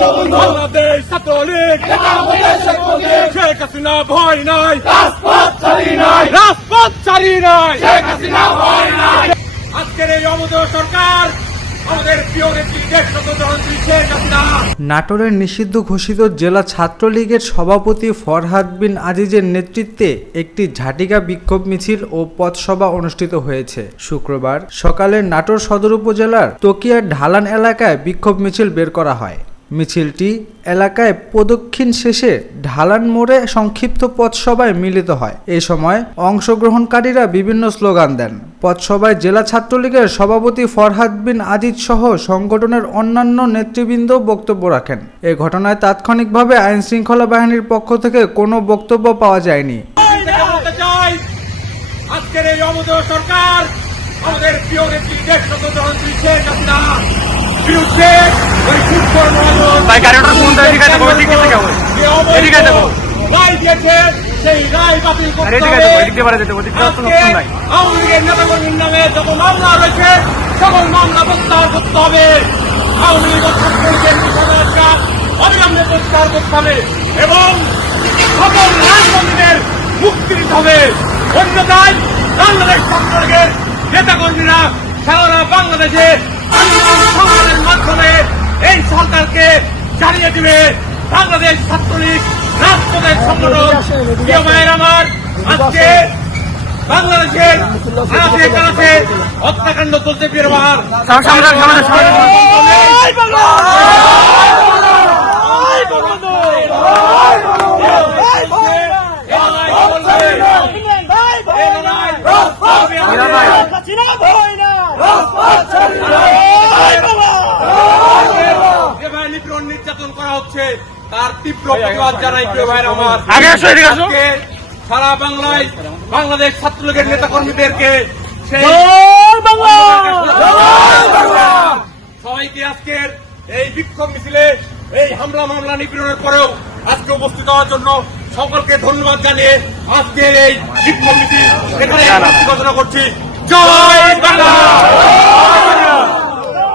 বাংলাদেশ ছাত্রলীগ শেখ হাসিনা ভয় নাই, রাজপথ ছাড়ি নাই। আজকের এই অমোদয় সরকার আমাদের প্রিয় নেত্রী দেশনেত্রী শেখ হাসিনা। নাটোরের নিষিদ্ধ ঘোষিত জেলা ছাত্রলীগের সভাপতি ফরহাদ বিন আজিজের নেতৃত্বে একটি ঝাটিকা বিক্ষোভ মিছিল ও পথসভা অনুষ্ঠিত হয়েছে। শুক্রবার সকালে নাটোর সদর উপজেলার তকিয়ার ঢালান এলাকায় বিক্ষোভ মিছিল বের করা হয়। মিছিলটি এলাকায় প্রদক্ষিণ শেষে ঢালান মোড়ে সংক্ষিপ্ত পথসভায় মিলিত হয়। এ সময় অংশগ্রহণকারীরা বিভিন্ন স্লোগান দেন। পথসভায় জেলা ছাত্রলীগের সভাপতি ফরহাদ বিন আজিজ সহ সংগঠনের অন্যান্য নেতৃবৃন্দ বক্তব্য রাখেন। এ ঘটনায় তাৎক্ষণিকভাবে আইন শৃঙ্খলা বাহিনীর পক্ষ থেকে কোনো বক্তব্য পাওয়া যায়নি। আজকের এই অমোদয় সরকার আমাদের প্রিয় নেত্রী দেশনেত্রী শেখ হাসিনা বিরুদ্ধে রায় দিয়েছে, সেই রায় বাতিল করতে হবে। আওয়ামী লীগের নেতাকর্মীর নামে যত মামলা রয়েছে সকল মামলা প্রত্যাহার করতে হবে। আওয়ামী লীগ অবিলম্বে প্রত্যাহার করতে হবে এবং সকল রাজবন্দীদের মুক্তি দিতে হবে। অন্যথায় বাংলাদেশ ছাত্রলীগের নেতাকর্মীরা সারা বাংলাদেশে সংগ্রামের মাধ্যমে এই সরকারকে জানিয়ে দিবে বাংলাদেশ ছাত্রলীগ রাজপথের সংগঠন। প্রিয় ভাইয়ের আমার, আজকে বাংলাদেশের কাছে হত্যাকাণ্ড চলছে। প্রিয় ভাই, নির্যাতন করা হচ্ছে তার তীব্র প্রতিবাদ জানাই। প্রিয় ভাইয়ের আমার, সারা বাংলায় বাংলাদেশ ছাত্রলীগের নেতা কর্মীদেরকে সবাইকে আজকের এই বিক্ষোভ মিছিলে এই হামলা মামলা নিপীড়নের পরেও আজকে উপস্থিত হওয়ার জন্য সকলকে ধন্যবাদ জানিয়ে আজকের এই বিক্ষোভ মিছিল এখানে ঘোষণা করছি। জয় বাংলা।